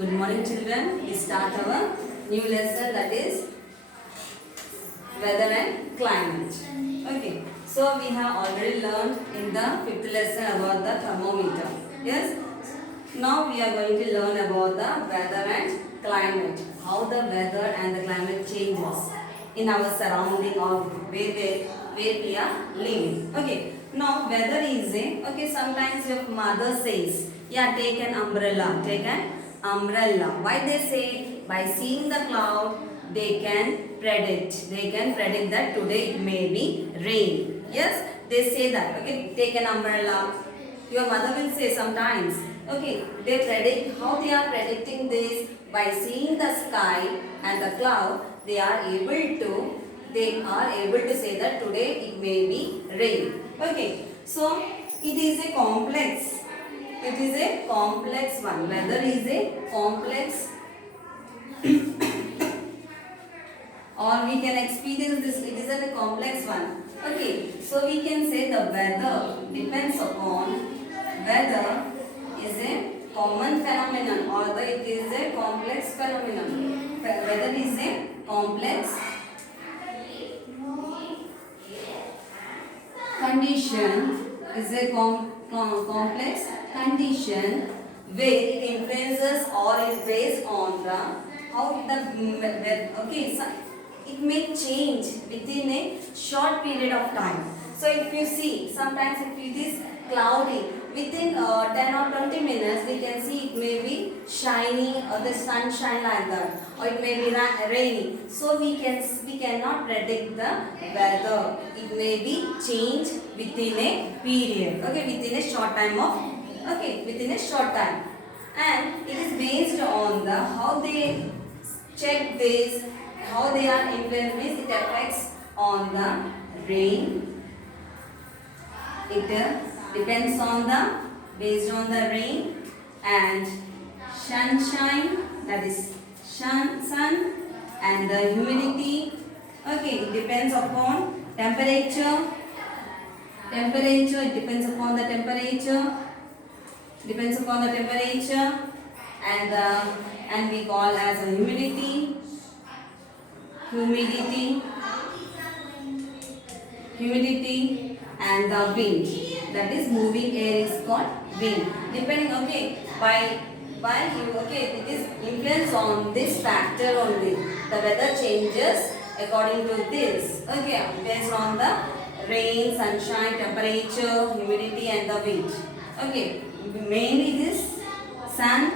Good morning children. We start our new lesson, that is weather and climate. Okay. So we have already learned in the fifth lesson about the thermometer. Yes. Now we are going to learn about the weather and climate. How the weather and the climate changes in our surrounding or where we are living. Okay. Now weather is okay. Sometimes your mother says, yeah, take an umbrella. Take an umbrella. Why they say? By seeing the cloud, they can predict. They can predict that today it may be rain. Yes, they say that. Okay, take an umbrella. Your mother will say sometimes. Okay, they predict. How they are predicting this? By seeing the sky and the cloud, they are able to. They are able to say that today it may be rain. Okay, so it is a complex. It is a complex one. Weather is a complex or we can experience this. It is a complex one. Okay, so we can say the weather depends upon weather is a common phenomenon or it is a complex phenomenon. Weather is a complex condition is a complex condition where it influences or is based on the how the okay, so it may change within a short period of time. So if you see, sometimes if it is cloudy, within 10 or 20 minutes we can see it may be shiny or the sunshine like that, or it may be rainy. So we cannot predict the weather. It may be changed within a period. Okay, within a short time of within a short time, and it is based on the how they check this, how they are influenced. It affects on the rain. It depends on the based on the rain and sunshine, that is sun and the humidity. Okay, it depends upon temperature. It depends upon the temperature. Depends upon the temperature and we call as a humidity and the wind, that is moving air is called wind. Depending, okay, by you, okay, it is influence on this factor only. The weather changes according to this, okay, based on the rain, sunshine, temperature, humidity and the wind. Okay, mainly this sun,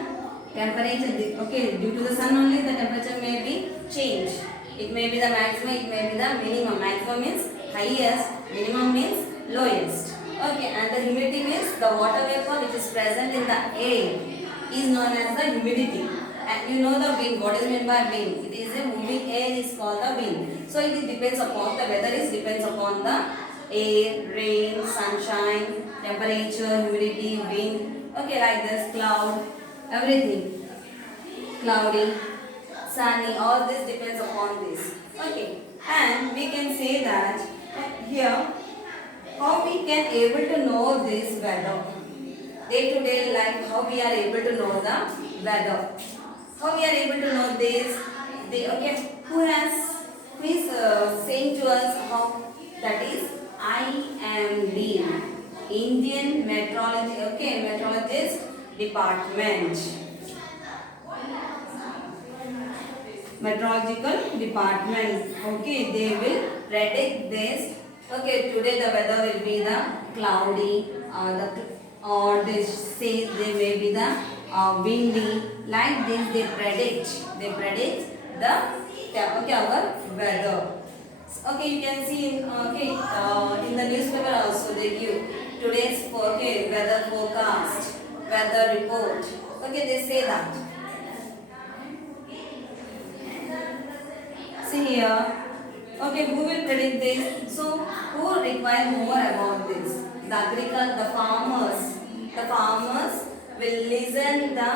temperature, okay, due to the sun only the temperature may be changed. It may be the maximum, it may be the minimum. Maximum means highest, minimum means lowest. Okay, and the humidity means the water vapor which is present in the air is known as the humidity. And you know the wind, what is meant by wind? It is a moving air is called the wind. So it depends upon, the weather is depends upon the air, rain, sunshine, temperature, humidity, wind. Okay, like this, cloud, everything. Cloudy, sunny, all this depends upon this. Okay, and we can say that here how we can able to know this weather. Day to day life, how we are able to know the weather. How we are able to know this. Okay, who is saying to us how, that is IMD, Indian Meteorology, okay, Meteorologist Department. Meteorological department, okay, they will predict this. Okay, today the weather will be the cloudy or they say they may be the windy. Like this they predict the okay, our weather. Okay, you can see in the newspaper also they give today's weather forecast, weather report. Okay, they say that. See here. Okay, who will predict this? So, who require more about this? The farmers. The farmers will listen the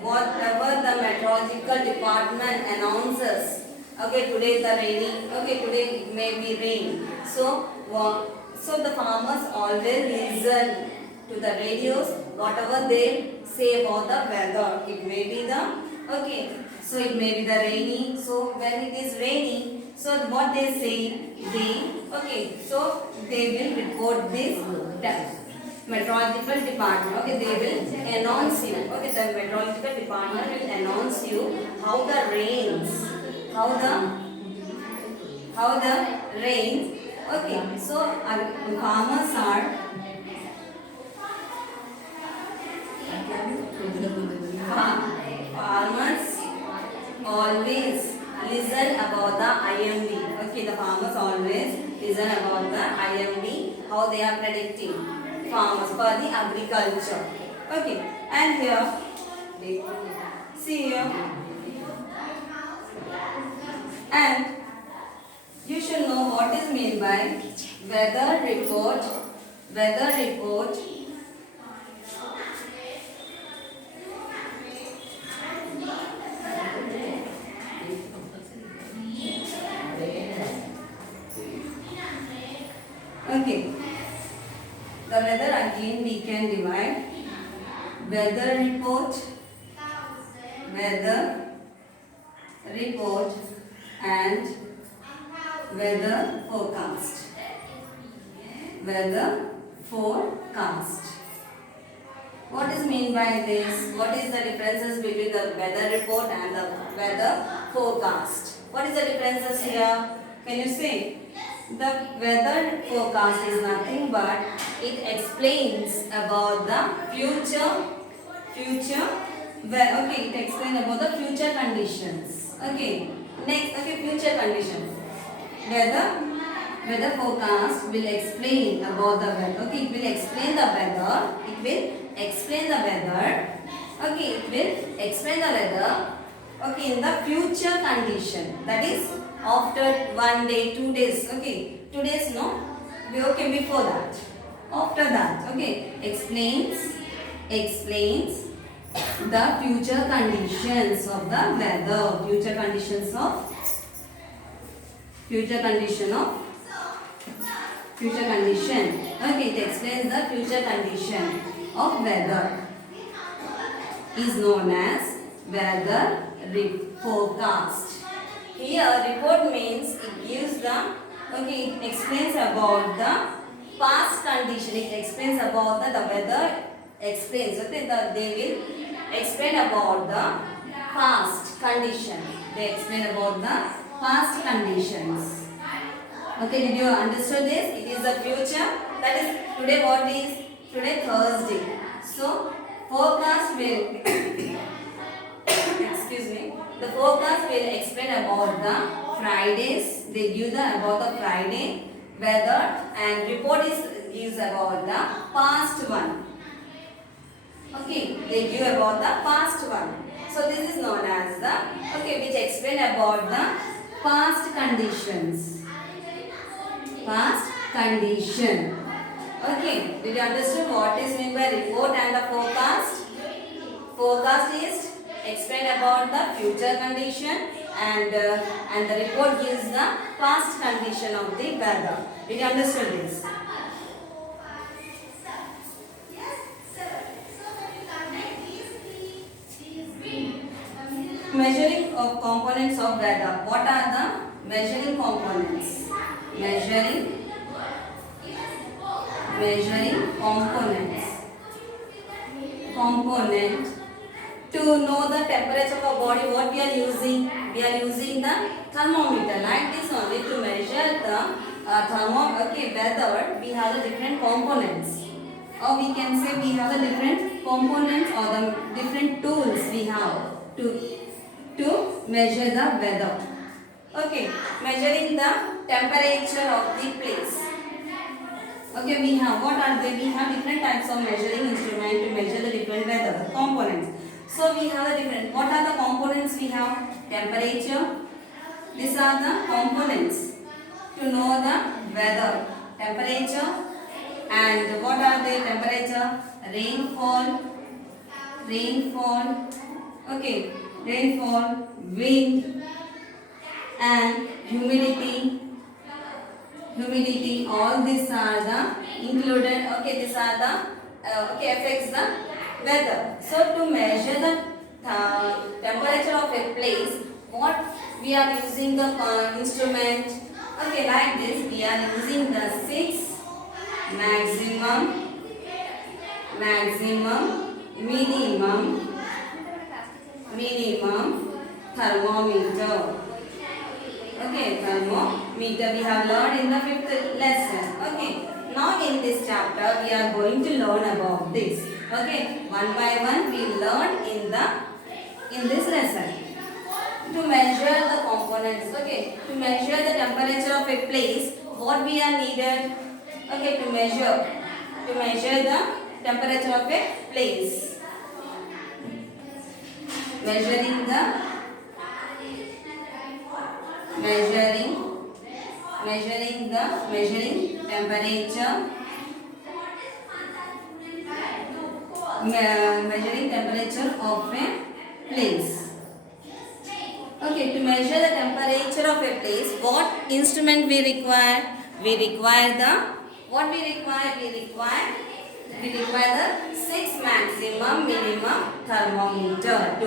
whatever the meteorological department announces. Okay, today the rainy. Okay, today it may be rain. So the farmers always listen to the radios whatever they say about the weather. It may be the, okay, so it may be the rainy. So when it is rainy, so what they say, okay, so they will report this meteorological department. Okay, they will announce you. Okay, the meteorological department will announce you how the rains, how the rains. Okay, so farmers are farmers always listen about the IMD. Okay, the farmers always listen about the IMD, how they are predicting farmers for the agriculture. Okay, and here, see here, and you should know what is meant by weather report. Weather report okay. The weather again we can divide weather report and weather forecast. Weather forecast. What is mean by this? What is the differences between the weather report and the weather forecast? What is the differences here? Can you say? The weather forecast is nothing but it explains about the future. Okay, it explains about the future conditions. Okay, next, okay, future condition. Weather forecast will explain about the weather. Okay, it will explain the weather. Okay, it will explain the weather. Okay, in the future condition. That is after 1 day, 2 days. Okay, 2 days no. Okay, before that. After that. Okay, explains the future conditions of the weather. Future condition of future condition. Okay, it explains the future condition of weather. Is known as weather forecast. Here, report means it gives the, okay, it explains about the past condition. It explains about the weather. Explains. Okay, they will explain about the past condition. They explain about the past conditions. Okay, did you understand this? It is the future. That is today. What is today? Thursday. So forecast will excuse me. The forecast will explain about the Fridays. They give the about the Friday weather, and report is about the past one. Okay, they give about the past one. So this is known as the, okay, which explain about the past conditions. Past condition. Okay, did you understand what is meant by report and the forecast? Forecast is explain about the future condition, and the report gives the past condition of the weather. Did you understand this? Measuring of components of weather. What are the measuring components? Measuring components. Component. To know the temperature of a body, what we are using? We are using the thermometer. Like this only, to measure the weather, we have the different components. Or we can say we have the different components or the different tools we have to measure the weather. Okay, measuring the temperature of the place. Okay, we have, what are they? We have different types of measuring instrument to measure the different weather, the components. So we have the different, what are the components we have? Temperature. These are the components to know the weather. Temperature. And what are the temperature? Rainfall. Okay, rainfall, wind, and humidity. All these are the included. Okay, these are the affects the weather. So to measure the temperature of a place, what we are using the instrument. Okay, like this we are using the 6 maximum, minimum thermometer. Okay, thermometer we have learned in the 5th lesson. Okay, now in this chapter we are going to learn about this. Okay, one by one we learn in this lesson. To measure the components, okay, to measure the temperature of a place, what we are needed, okay, to measure the temperature of a place, measuring temperature, measuring temperature of a place. Okay, to measure the temperature of a place, what instrument we require? We require the 6 maximum minimum thermometer to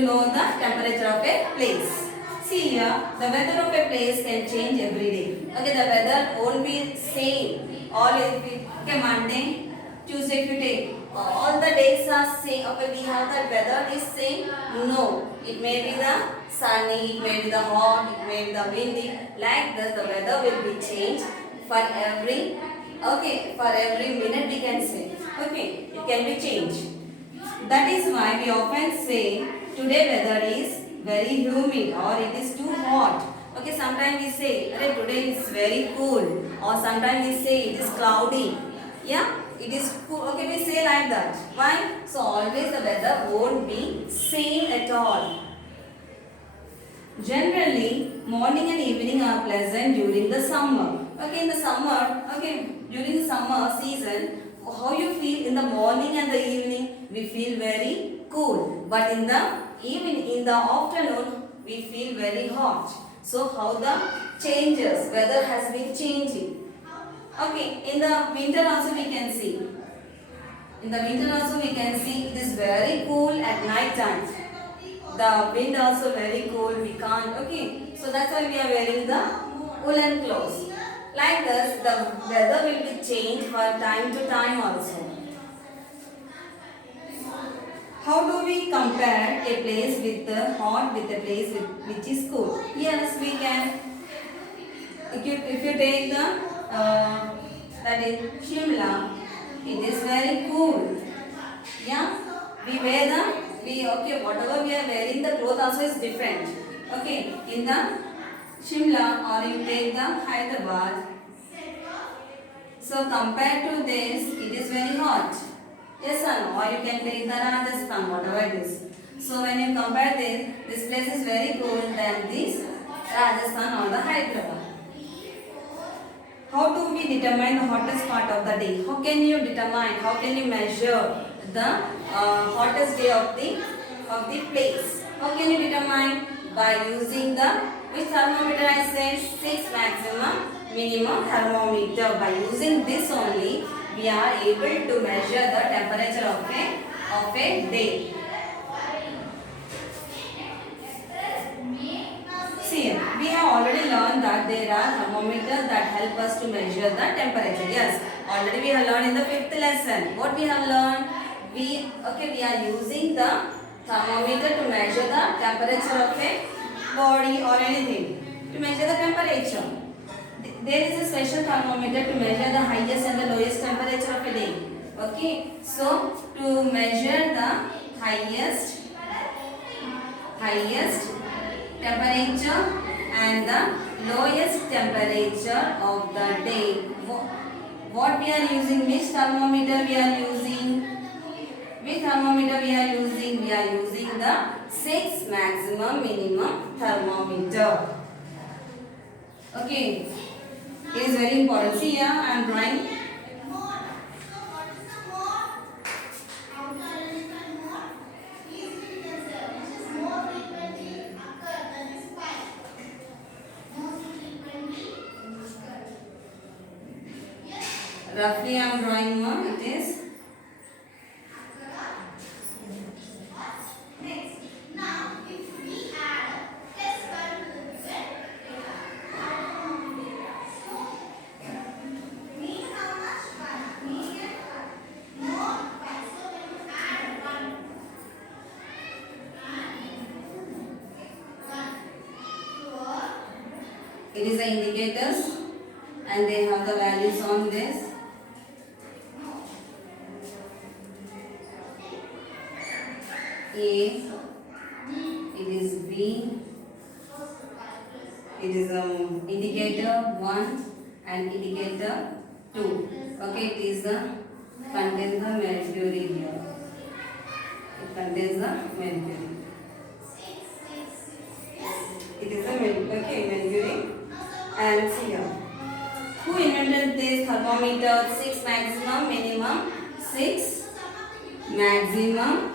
know the temperature of a place. See here, the weather of a place can change every day. Okay, the weather won't be same. Okay, Monday, Tuesday if you take, all the days are same. Okay, we have the weather is same. No, it may be the sunny, it may be the hot, it may be the windy. Like this, the weather will be changed for every minute we can say. Okay, it can be changed. That is why we often say today weather is very humid or it is too hot. Okay, sometimes we say today is very cool, or sometimes we say it is cloudy. Yeah, it is cool. Okay, we say like that. Why? So always the weather won't be same at all. Generally, morning and evening are pleasant during the summer. Okay, in the summer, during the summer season, how you feel in the morning and the evening? We feel very cool. But in the afternoon, we feel very hot. So how the weather has been changing. Okay, in the winter also we can see. In the winter also we can see it is very cool at night time. The wind also very cold, we can't, okay. So that's why we are wearing the woolen clothes. Like this, the weather will be changed for time to time also. How do we compare a place with hot with a place which is cool? Yes, we can. If you take that is Shimla, it is very cool. Yeah, whatever we are wearing, the cloth also is different. Okay, in the Shimla or you take the Hyderabad. So compared to this, it is very hot. Yes or no? Or you can take the Rajasthan, whatever it is. So when you compare this place is very cool than this Rajasthan or the Hyderabad. How do we determine the hottest part of the day? How can you measure the hottest day of the place? How can you determine? By using which thermometer I said? 6 maximum minimum thermometer. By using this only, we are able to measure the temperature of a day. See, we have already learned that there are thermometers that help us to measure the temperature. Yes, already we have learned in the 5th lesson. What we have learned? We are using the thermometer to measure the temperature of a body or anything. To measure the temperature. There is a special thermometer to measure the highest and the lowest temperature of a day. Okay, so to measure the highest temperature and the lowest temperature of the day, what we are using? Which thermometer we are using? Which thermometer we are using? We are using the 6 maximum minimum thermometer. Okay, it is very important. See here, I am drawing. Roughly I am drawing one. It is It is the indicators and they have the values on this. A, it is B, it is indicator 1 and indicator 2. Okay, it is contains the mercury here. It contains the mercury. It is a mercury. And see here. Who invented this thermometer? 6 maximum, minimum. 6 maximum,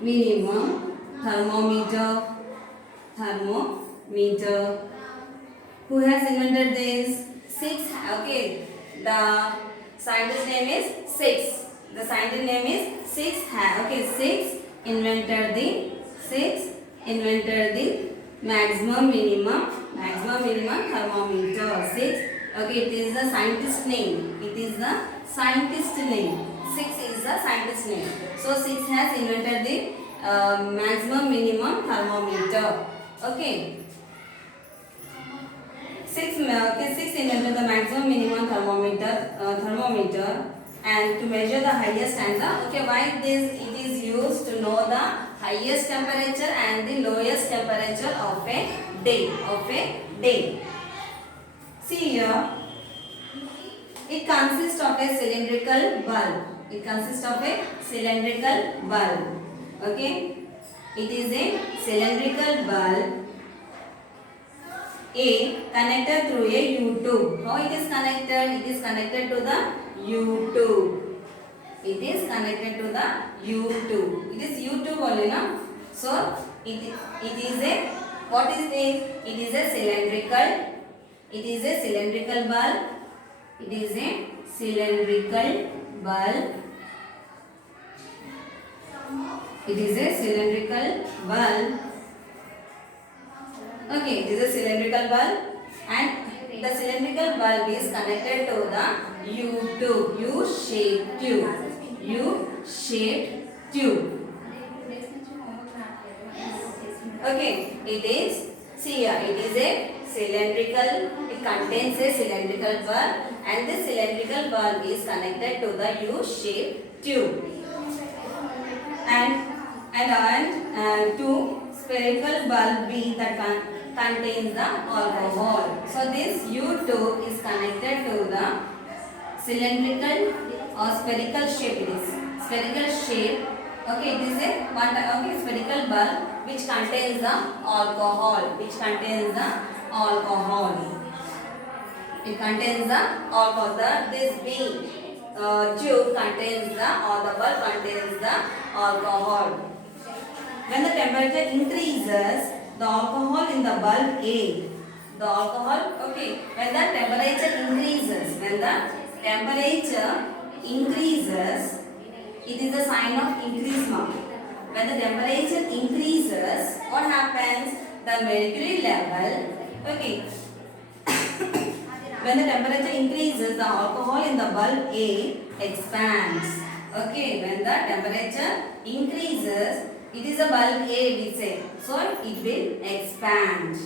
minimum thermometer. Who has invented this? 6. Okay, the scientist name is 6. The scientist name is 6. Okay, 6 invented the maximum minimum thermometer. 6. Okay, it is the scientist name. 6 is the scientist name. So 6 has invented the maximum minimum thermometer. Okay. 6 invented the maximum minimum thermometer and to measure the highest and the, okay, why this it is used to know the highest temperature and the lowest temperature of a day. See here, it consists of a cylindrical bulb. Okay, it is a cylindrical bulb. Connected through a U-tube. How it is connected? It is connected to the U-tube. It is U-tube only, no? So it is a, what is this? It is a cylindrical bulb. It is a cylindrical bulb. Okay, it is a cylindrical bulb and the cylindrical bulb is connected to the U-tube, U-shaped tube. Okay, it is, see here, it is a cylindrical, it contains a cylindrical bulb and this cylindrical bulb is connected to the U-shaped tube. And two spherical bulb B that contains the alcohol. So this U-tube is connected to the cylindrical or spherical shape. It is spherical shape. Okay, it is a spherical bulb which contains the alcohol. It contains the alcohol. This B tube contains the bulb contains the alcohol. When the temperature increases, the alcohol in the bulb A. When the temperature increases, it is a sign of increase mark. When the temperature increases, what happens? The mercury level, okay. When the temperature increases, the alcohol in the bulb A expands. Okay, when the temperature increases, it is a bulb A we say. So it will expand.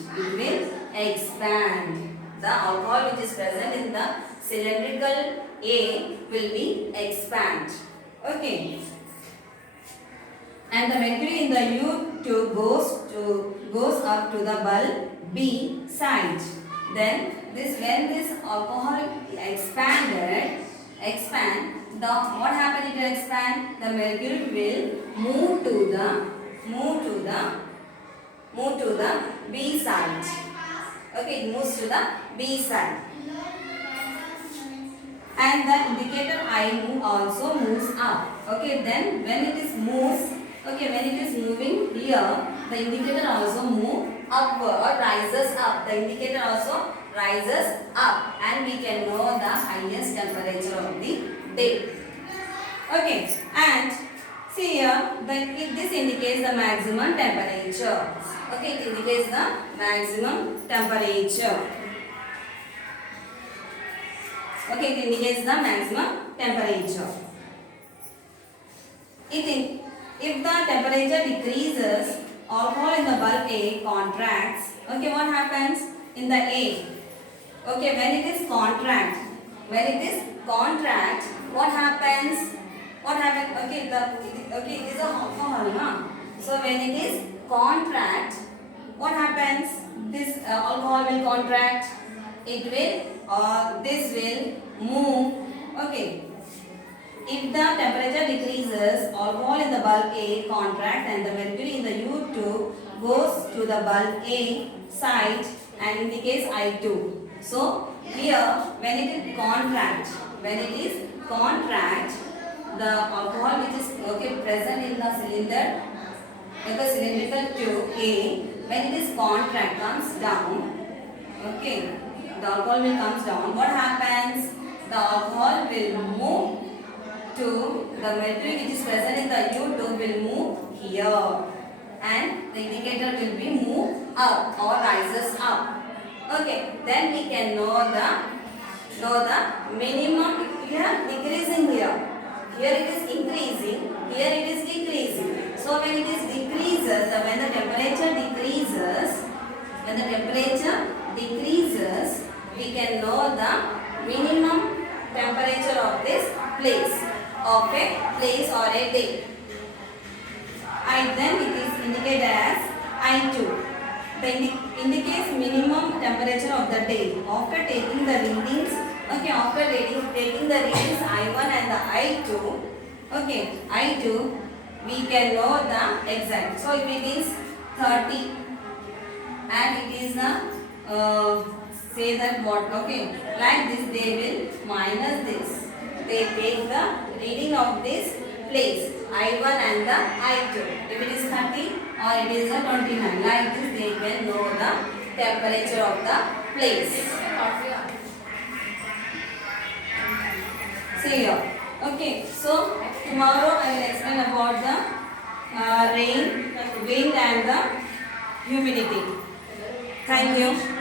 The alcohol which is present in the cylindrical A will be expand. Okay. And the mercury in the U-tube goes up to the bulb B side. Then when this alcohol expand, what happened to expand? The mercury will move to the B side. Okay, it moves to the B side. And the indicator I also moves up. Okay, then when it is moving here, the indicator also move upward or rises up. The indicator also rises up and we can know the highest temperature of the day. Okay, and see here, this indicates the maximum temperature. Okay, it indicates the maximum temperature. Okay, it indicates the maximum temperature. It If the temperature decreases, alcohol in the bulk A contracts. Okay, what happens in the A? Okay, when it is contract, what happens? Okay, it is a alcohol, na? So when it is contract, what happens? This alcohol will contract. This will move. Okay. If the temperature decreases, alcohol in the bulk A contracts and the mercury in the U2 goes to the bulk A site and indicates I2. So here when it is contract, the alcohol which is present in the cylinder, the cylindrical tube A, when it is contract comes down, okay, the alcohol will comes down. What happens? The alcohol will move to the mercury which is present in the U2 will move here, and the indicator will be move up or rises up. Okay, then we can know the minimum. Here decreasing here it is increasing, here it is decreasing. So when it is decreases, when the temperature decreases, we can know the minimum temperature of this place, or a day. Then it is indicated as I2. Then it indicates minimum temperature of the day. After taking the readings, taking the readings I1 and the I2, I2, we can know the exact. So if it is 30 and it is say that what, like this, they will minus this. They take the reading of this place, I1 and the I2. If it is 30 or it is a 29, like this they can know the temperature of the place. See here. Okay, so tomorrow I will explain about the rain, wind and the humidity. Thank you.